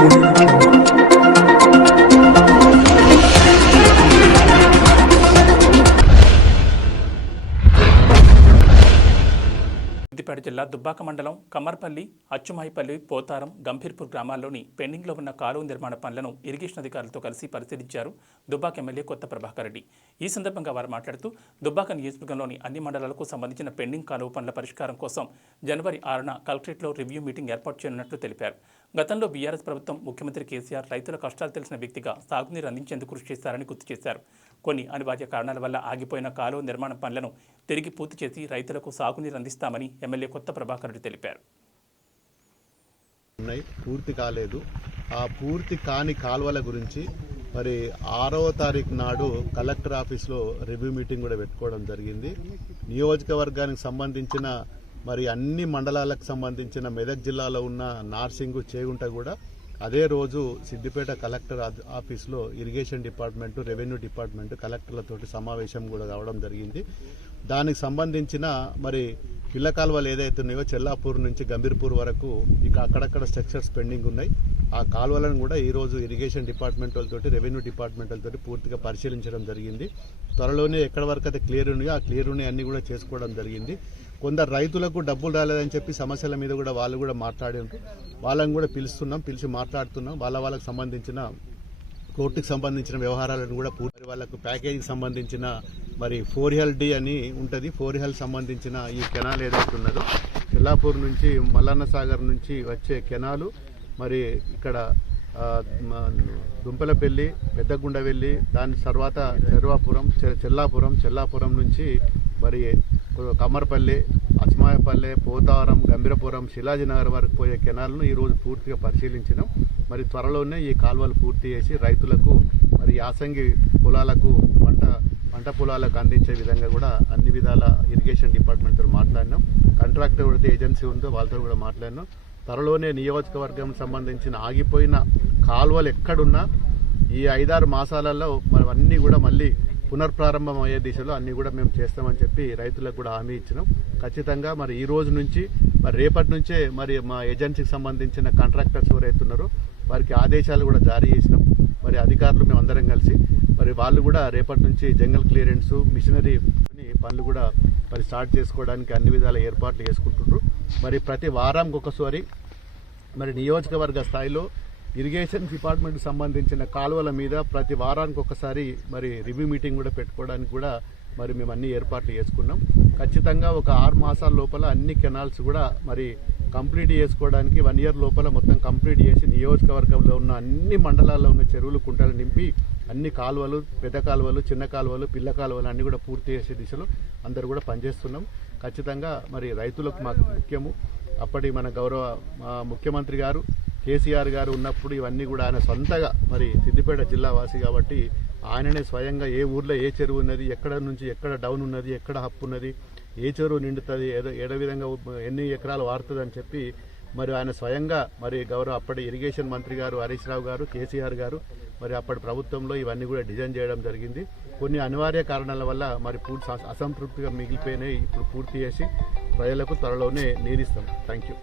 Thank you. Siddipet జిల్లా దుబ్బాక మండలం కమ్మర్పల్లి అచ్చుమాయిపల్లి పోతారం గంభీర్పూర్ గ్రామాల్లోని పెండింగ్లో ఉన్న కాలువ నిర్మాణ పనులను ఇరిగేషన్ అధికారులతో కలిసి పరిశీలించారు దుబ్బాక ఎమ్మెల్యే కొత్త ప్రభాకర్ రెడ్డి. ఈ సందర్భంగా వారు మాట్లాడుతూ దుబ్బాక నియోజకవర్గంలోని అన్ని మండలాలకు సంబంధించిన పెండింగ్ కాలువ పనుల పరిష్కారం కోసం జనవరి ఆరున కలెక్టరేట్లో రివ్యూ మీటింగ్ ఏర్పాటు చేయనున్నట్లు తెలిపారు. గతంలో బీఆర్ఎస్ ప్రభుత్వం ముఖ్యమంత్రి కేసీఆర్ రైతుల కష్టాలు తెలిసిన వ్యక్తిగా సాగునీరు అందించేందుకు కృషి చేశారని గుర్తు చేశారు. కొన్ని అనివార్య కారణాల వల్ల ఆగిపోయిన కాలువ నిర్మాణ పనులను తిరిగి పూర్తి చేసి రైతులకు సాగునీరు అందిస్తామని ఎమ్మెల్యే కొత్త ప్రభాకరుడు తెలిపారు. ఉన్నాయి. పూర్తి కాలేదు. ఆ పూర్తి కాని కాలువల గురించి మరి ఆరవ తారీఖు నాడు కలెక్టర్ ఆఫీస్లో రివ్యూ మీటింగ్ కూడా పెట్టుకోవడం జరిగింది. నియోజకవర్గానికి సంబంధించిన మరి అన్ని మండలాలకు సంబంధించిన మెదక్ జిల్లాలో ఉన్న నార్సింగ్ చేగుంట కూడా అదే రోజు సిద్దిపేట కలెక్టర్ ఆఫీస్లో ఇరిగేషన్ డిపార్ట్మెంట్ రెవెన్యూ డిపార్ట్మెంట్ కలెక్టర్లతోటి సమావేశం కూడా కావడం జరిగింది. దానికి సంబంధించిన మరి పిల్ల కాలువలు ఏదైతే ఉన్నాయో చెల్లాపూర్ నుంచి గంభీర్పూర్ వరకు ఇక అక్కడక్కడ స్ట్రక్చర్స్ పెండింగ్ ఉన్నాయి. ఆ కాలువలను కూడా ఈ రోజు ఇరిగేషన్ డిపార్ట్మెంట్ వాళ్ళతోటి రెవెన్యూ డిపార్ట్మెంట్ వాళ్ళతోటి పూర్తిగా పరిశీలించడం జరిగింది. త్వరలోనే ఎక్కడ వరకు అయితే క్లియర్ ఉన్నాయో ఆ క్లియర్ ఉన్నాయి అన్నీ కూడా చేసుకోవడం జరిగింది. కొందరు రైతులకు డబ్బులు రాలేదని చెప్పి సమస్యల మీద కూడా వాళ్ళు కూడా మాట్లాడారు వాళ్ళని కూడా పిలుస్తున్నాం పిలిచి మాట్లాడుతున్నాం. వాళ్ళ వాళ్ళకి సంబంధించిన కోర్టుకు సంబంధించిన వ్యవహారాలను కూడా పూర్తి వాళ్ళకు ప్యాకేజీకి సంబంధించిన మరి ఫోర్ హెల్ డి అని ఉంటుంది. ఫోర్ హెల్ సంబంధించిన ఈ కెనాల్ ఏదైతే ఉన్నదో చెల్లాపూర్ నుంచి మల్లన్న సాగర్ నుంచి వచ్చే కెనాలు మరి ఇక్కడ దుంపలపల్లి పెద్దగుండవెల్లి దాని తర్వాత చెరువాపురం చె- చెల్లాపురం చెల్లాపురం నుంచి మరి కమ్మరపల్లి అస్మాయపల్లె పోతారం గంభీరపురం శిలాజీనగర్ వరకు పోయే కెనాల్ను ఈరోజు పూర్తిగా పరిశీలించినాం. మరి త్వరలోనే ఈ కాలువలు పూర్తి చేసి రైతులకు మరి యాసంగి పొలాలకు పంట పంట పొలాలకు అందించే విధంగా కూడా అన్ని విధాల ఇరిగేషన్ డిపార్ట్మెంట్తో మాట్లాడినాం. కాంట్రాక్టర్ ఎవరైతే ఏజెన్సీ ఉందో వాళ్ళతో కూడా మాట్లాడినాం. త్వరలోనే నియోజకవర్గం సంబంధించిన ఆగిపోయిన కాలువలు ఎక్కడున్నా ఈ ఐదారు మాసాలలో మనం అన్నీ కూడా మళ్ళీ పునర్ప్రారంభం అయ్యే దిశలో అన్నీ కూడా మేము చేస్తామని చెప్పి రైతులకు కూడా హామీ ఇచ్చినాం. ఖచ్చితంగా మరి ఈ రోజు నుంచి మరి రేపటి నుంచే మరి మా ఏజెన్సీకి సంబంధించిన కాంట్రాక్టర్స్ ఎవరైతే ఉన్నారో వారికి ఆదేశాలు కూడా జారీ చేసినాం. మరి అధికారులు మేము అందరం కలిసి మరి వాళ్ళు కూడా రేపటి నుంచి జంగల్ క్లియరెన్స్ మిషనరీ పనులు కూడా మరి స్టార్ట్ చేసుకోవడానికి అన్ని విధాల ఏర్పాట్లు చేసుకుంటున్నారు. మరి ప్రతి వారానికి ఒకసారి మరి నియోజకవర్గ స్థాయిలో ఇరిగేషన్ డిపార్ట్మెంట్ సంబంధించిన కాలువల మీద ప్రతి వారానికి ఒకసారి మరి రివ్యూ మీటింగ్ కూడా పెట్టుకోవడానికి కూడా మరి మేము అన్ని ఏర్పాట్లు చేసుకున్నాం. ఖచ్చితంగా ఒక ఆరు మాసాల లోపల అన్ని కెనాల్స్ కూడా మరి కంప్లీట్ చేసుకోవడానికి వన్ ఇయర్ లోపల మొత్తం కంప్లీట్ చేసి నియోజకవర్గంలో ఉన్న అన్ని మండలాల్లో ఉన్న చెరువులు కుంటలు నింపి అన్ని కాలువలు పెద్ద కాలువలు చిన్న కాలువలు పిల్ల కాలువలు అన్నీ కూడా పూర్తి చేసే దిశలో అందరూ కూడా పనిచేస్తున్నాం. ఖచ్చితంగా మరి రైతులకు మాకు ముఖ్యము. అప్పటి మన గౌరవ ముఖ్యమంత్రి గారు కేసీఆర్ గారు ఉన్నప్పుడు ఇవన్నీ కూడా ఆయన సొంతగా మరి సిద్దిపేట జిల్లా వాసి కాబట్టి ఆయననే స్వయంగా ఏ ఊర్లో ఏ చెరువు ఉన్నది ఎక్కడ నుంచి ఎక్కడ డౌన్ ఉన్నది ఎక్కడ హప్పు ఉన్నది ఏ చెరువు నిండుతుంది ఏదో ఏడ విధంగా ఎన్ని ఎకరాలు వాడుతుంది అని చెప్పి మరి ఆయన స్వయంగా మరి గౌరవ అప్పటి ఇరిగేషన్ మంత్రి గారు హరీష్ రావు గారు కేసీఆర్ గారు మరి అప్పటి ప్రభుత్వంలో ఇవన్నీ కూడా డిజైన్ చేయడం జరిగింది. కొన్ని అనివార్య కారణాల వల్ల మరి పూర్తి అసంతృప్తిగా మిగిలిపోయినాయి ఇప్పుడు పూర్తి చేసి ప్రజలకు త్వరలోనే నీరిస్తాం థ్యాంక్ యూ